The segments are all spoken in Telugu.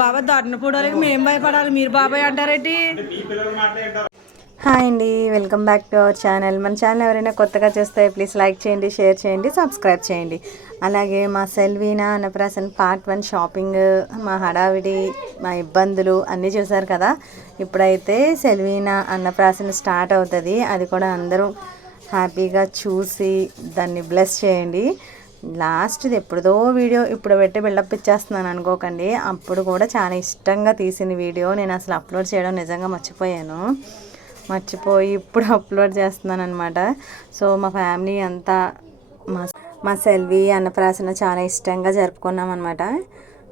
బాబా దాటినపోవడానికి మేము భయపడాలి, మీరు బాబాయ్ అంటారేంటి? హాయ్ అండి, welcome back to our channel. మన ఛానల్ ఎవరైనా కొత్తగా చూస్తే ప్లీజ్ లైక్ చేయండి, షేర్ చేయండి, సబ్స్క్రైబ్ చేయండి. అలాగే మా సెల్వీనా అన్నప్రాసన్ పార్ట్ 1 షాపింగ్, మా హడావిడి, మా ఇబ్బందులు అన్నీ చూసారు కదా. ఇప్పుడైతే సెల్వీనా అన్నప్రాసన్ స్టార్ట్ అవుతుంది. అది కూడా అందరూ హ్యాపీగా చూసి దాన్ని బ్లెస్ చేయండి. లాస్ట్ది ఎప్పుడుదో వీడియో ఇప్పుడు పెట్టి బిల్డప్ ఇచ్చేస్తున్నాను అనుకోకండి. అప్పుడు కూడా చాలా ఇష్టంగా తీసిన వీడియో నేను అసలు అప్లోడ్ చేయడం నిజంగా మర్చిపోయి ఇప్పుడు అప్లోడ్ చేస్తున్నాను అనమాట. సో మా ఫ్యామిలీ అంతా మా సెల్వి అన్నప్రాసన చాలా ఇష్టంగా జరుపుకున్నాం అనమాట.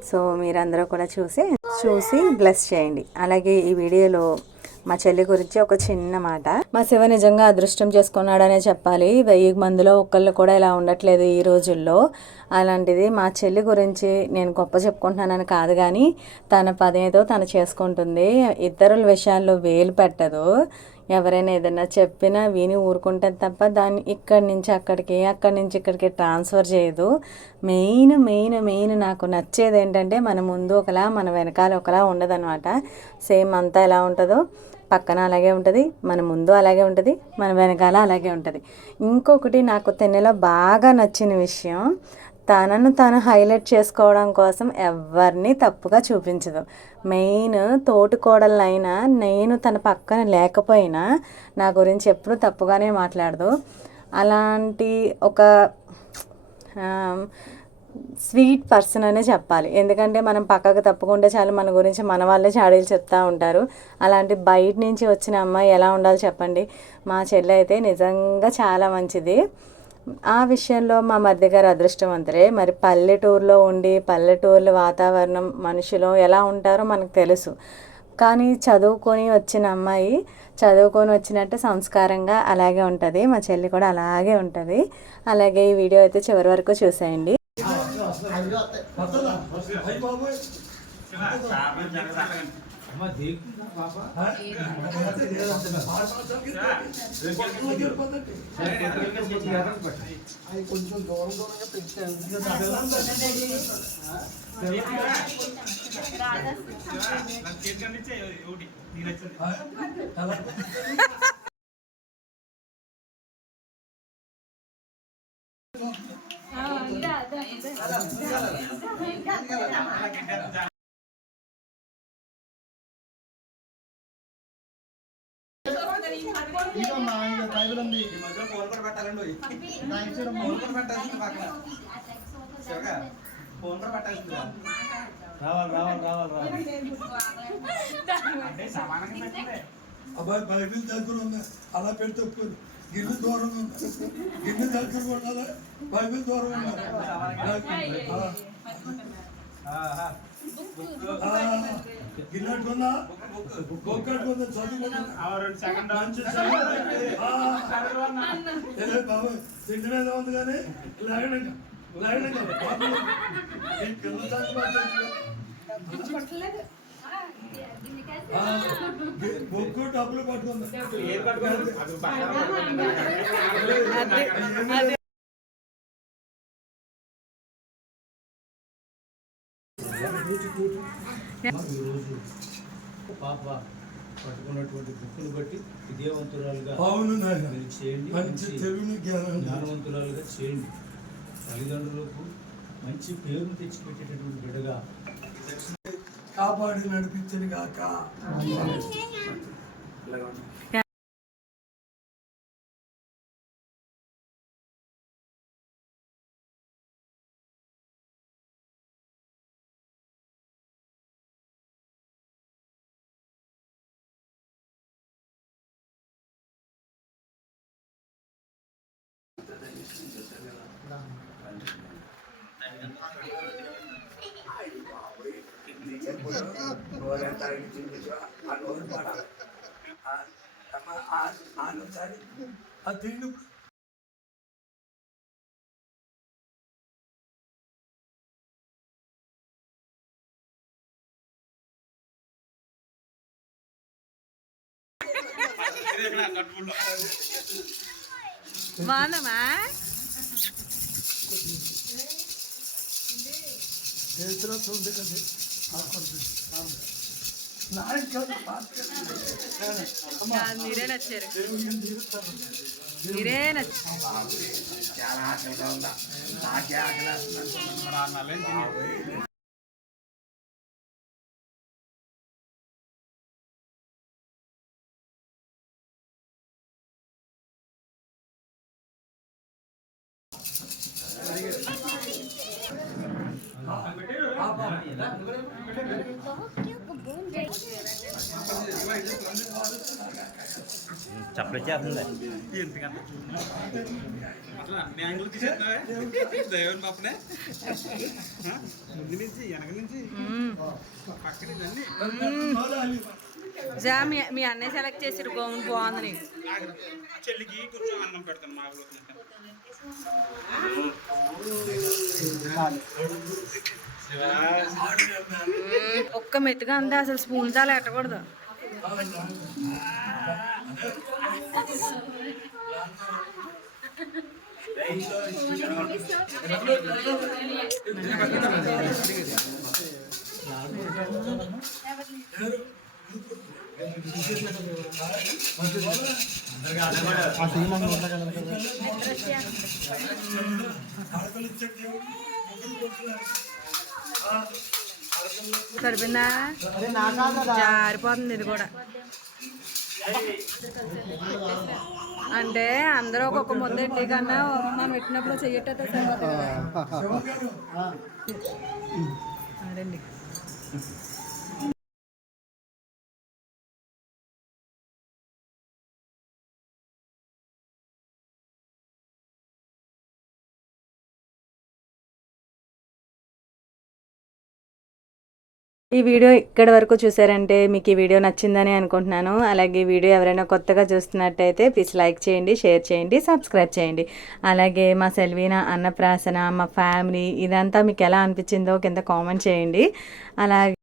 సో మీరందరూ కూడా చూసి బ్లెస్ చేయండి. అలాగే ఈ వీడియోలో మా చెల్లి గురించి ఒక చిన్న మాట. మా శివ నిజంగా అదృష్టం చేసుకున్నాడనే చెప్పాలి. 1000 మందిలో ఒక్కళ్ళు కూడా ఇలా ఉండట్లేదు ఈ రోజుల్లో. అలాంటిది మా చెల్లి గురించి నేను గొప్ప చెప్పుకుంటున్నానని కాదు, కానీ తన పనేదో తను చేసుకుంటుంది. ఇతరుల విషయాల్లో వేలు పెట్టదు. ఎవరైనా ఏదైనా చెప్పినా విని ఊరుకుంటుంది తప్ప దాన్ని ఇక్కడి నుంచి అక్కడికి, అక్కడి నుంచి ఇక్కడికి ట్రాన్స్ఫర్ చేయదు. మెయిన్ నాకు నచ్చేది ఏంటంటే మన ముందు ఒకలా మన వెనకాల ఒకలా ఉండదన్నమాట. సేమ్ అంతా ఎలా ఉంటుందో పక్కన అలాగే ఉంటుంది, మన ముందు అలాగే ఉంటుంది, మన వెనకాల అలాగే ఉంటుంది. ఇంకొకటి నాకు తెన్నెలో బాగా నచ్చిన విషయం, తనను తను హైలైట్ చేసుకోవడం కోసం ఎవరిని తప్పుగా చూపించదు. మెయిన్ తోటికోడలైనా నేను తన పక్కన లేకపోయినా నా గురించి ఎప్పుడు తప్పుగానే మాట్లాడదు. అలాంటి ఒక స్వీట్ పర్సన్ అనే చెప్పాలి. ఎందుకంటే మనం పక్కకు తప్పుకుంటే చాలు మన గురించి మన వాళ్ళే చాడీలు చెప్తూ ఉంటారు. అలాంటి బయట నుంచి వచ్చిన అమ్మాయి ఎలా ఉండాలి చెప్పండి. మా చెల్లి అయితే నిజంగా చాలా మంచిది. ఆ విషయంలో మా మరిది గారు అదృష్టవంతులే. మరి పల్లెటూరులో ఉండి పల్లెటూరులో వాతావరణం మనుషులు ఎలా ఉంటారో మనకు తెలుసు. కానీ చదువుకొని వచ్చిన అమ్మాయి చదువుకొని వచ్చినట్టు సంస్కారంగా అలాగే ఉంటుంది. మా చెల్లి కూడా అలాగే ఉంటుంది. అలాగే ఈ వీడియో అయితే చివరి వరకు చూసేయండి. కొంచెం దూరంగా పెంచాను. అబ్బాయి బైబిల్ దగ్గర ఉంది, అలా పెడితే గిన్నె దూరం ఉంది, గిన్నె దగ్గర ఉండాలి, బైబిల్ దూరం ఉండాలి. గిన్నెట్టుకుందా బొక్కట్టుకుందా చదువుకుందా మంచి బాబు తిండి మీద ఉంది కానీ బొక్కు డబ్బులు పట్టుకుందా పాప పట్టుకున్నటువంటి బుక్కును బట్టి విద్యావంతురాలుగా చేయండి, జ్ఞానవంతురాలుగా చేయండి. తల్లిదండ్రులకు మంచి పేరును తెచ్చిపెట్టేటటువంటి బిడ్డగా కాపాడి నడిపించని కాక. బాగుందమ్మా. చేతిలో ఉంది కదా నాయన కాదు మీరే నచ్చారు, మీరే నచ్చారు. చాలా ఆకలిగా ఉందా? నాకే ఆకలి వేస్తుంది. చప్పలేస్తుంది దైవం పాపనే ముందు నుంచి వెనక నుంచి పక్కన జా మీ అన్నయ్య సెలెక్ట్ చేసారు గౌన్ బాగుంది. చెల్లికి కొంచెం అన్నం పెడతాను మా ఒక్క మెతుగా అంతే, అసలు స్పూన్ చాలా ఎట్టకూడదు. సరిపోయిందా? జారిపోతుంది ఇది కూడా. అంటే అందరూ ఒక్కొక్క ముద్ద ఇంటి కన్నా మనం పెట్టినప్పుడు చెయ్యట్టు అదండి. ఈ వీడియో ఇక్కడ వరకు చూసారంటే మీకు ఈ వీడియో నచ్చిందని అనుకుంటున్నాను. అలాగే వీడియో ఎవరైనా కొత్తగా చూస్తున్నట్టయితే ప్లీజ్ లైక్ చేయండి, షేర్ చేయండి, సబ్స్క్రైబ్ చేయండి. అలాగే మా సెల్వీనా అన్నప్రాసన, మా ఫ్యామిలీ ఇదంతా మీకు ఎలా అనిపించిందో కింద కామెంట్ చేయండి. అలాగే